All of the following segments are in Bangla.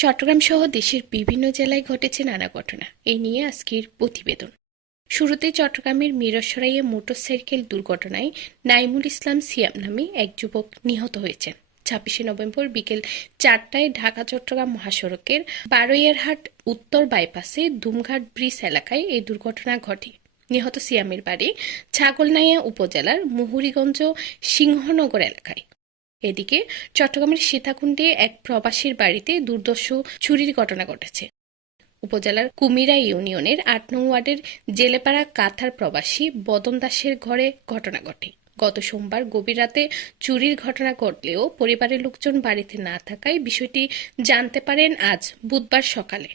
চট্টগ্রাম সহ দেশের বিভিন্ন জেলায় ঘটেছে নানা ঘটনা। এই নিয়ে আজকের প্রতিবেদন। শুরুতে চট্টগ্রামের মিরসরাইয়ে মোটরসাইকেল দুর্ঘটনায় নাইমুল ইসলাম সিয়াম নামে এক যুবক নিহত হয়েছেন। 26শে নভেম্বর বিকেল 4টায় ঢাকা চট্টগ্রাম মহাসড়কের বারৈয়ারহাট উত্তর বাইপাসে দুমঘাট ব্রিজ এলাকায় এই দুর্ঘটনা ঘটে। নিহত সিয়ামের বাড়ি ছাগলনাইয়া উপজেলার মুহুরীগঞ্জ সিংহনগর এলাকায়। এদিকে চট্টগ্রামের সীতাকুণ্ডে এক প্রবাসীর বাড়িতে দুর্ধর্ষ চুরির ঘটনা ঘটেছে। উপজেলার কুমিরা ইউনিয়নের ৮ নং ওয়ার্ডের জেলেপাড়া কাথার প্রবাসী বদন দাসের ঘরে ঘটনা ঘটে। গত সোমবার গভীর রাতে চুরির ঘটনা ঘটলেও পরিবারের লোকজন বাড়িতে না থাকায় বিষয়টি জানতে পারেন আজ বুধবার সকালে।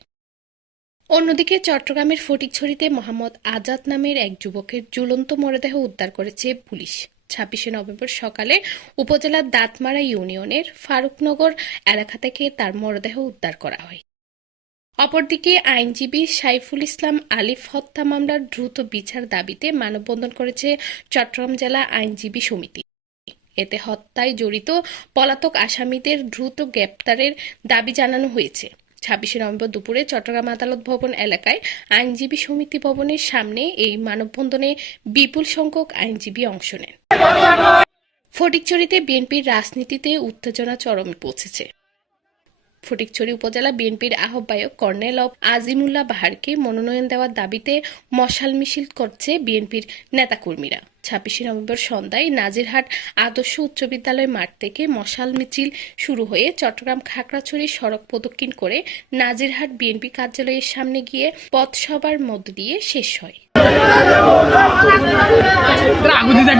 অন্যদিকে চট্টগ্রামের ফটিকছড়িতে মোহাম্মদ আজাদ নামের এক যুবকের ঝুলন্ত মরদেহ উদ্ধার করেছে পুলিশ। 26শে নভেম্বর সকালে উপজেলার দাঁতমারা ইউনিয়নের ফারুকনগর এলাকা থেকে তার মরদেহ উদ্ধার করা হয়। অপরদিকে আইনজীবী সাইফুল ইসলাম আলিফ হত্যা মামলার দ্রুত বিচার দাবিতে মানববন্ধন করেছে চট্টগ্রাম জেলা আইনজীবী সমিতি। এতে হত্যায় জড়িত পলাতক আসামিদের দ্রুত গ্রেপ্তারের দাবি জানানো হয়েছে। 26শে নভেম্বর দুপুরে চট্টগ্রাম আদালত ভবন এলাকায় আইনজীবী সমিতি ভবনের সামনে এই মানববন্ধনে বিপুল সংখ্যক আইনজীবী অংশ নেন। ফটিকছড়িতে বিএনপির রাজনীতিতে উত্তেজনা চরমে পৌঁছেছে। ফটিকছড়ি উপজেলা বিএনপির আহ্বায়ক কর্নেল আজিমুল্লাহ বাহারকে মনোনয়ন দেওয়ার দাবিতে মশাল মিছিল করছে বিএনপির নেতাকর্মীরা। 26শে নভেম্বর সন্ধ্যায় নাজিরহাট আদর্শ উচ্চ বিদ্যালয় মাঠ থেকে মশাল মিছিল শুরু হয়ে চট্টগ্রাম খাগড়াছড়ি সড়ক প্রদক্ষিণ করে নাজিরহাট বিএনপি কার্যালয়ের সামনে গিয়ে পথসভার মধ্য দিয়ে শেষ হয়।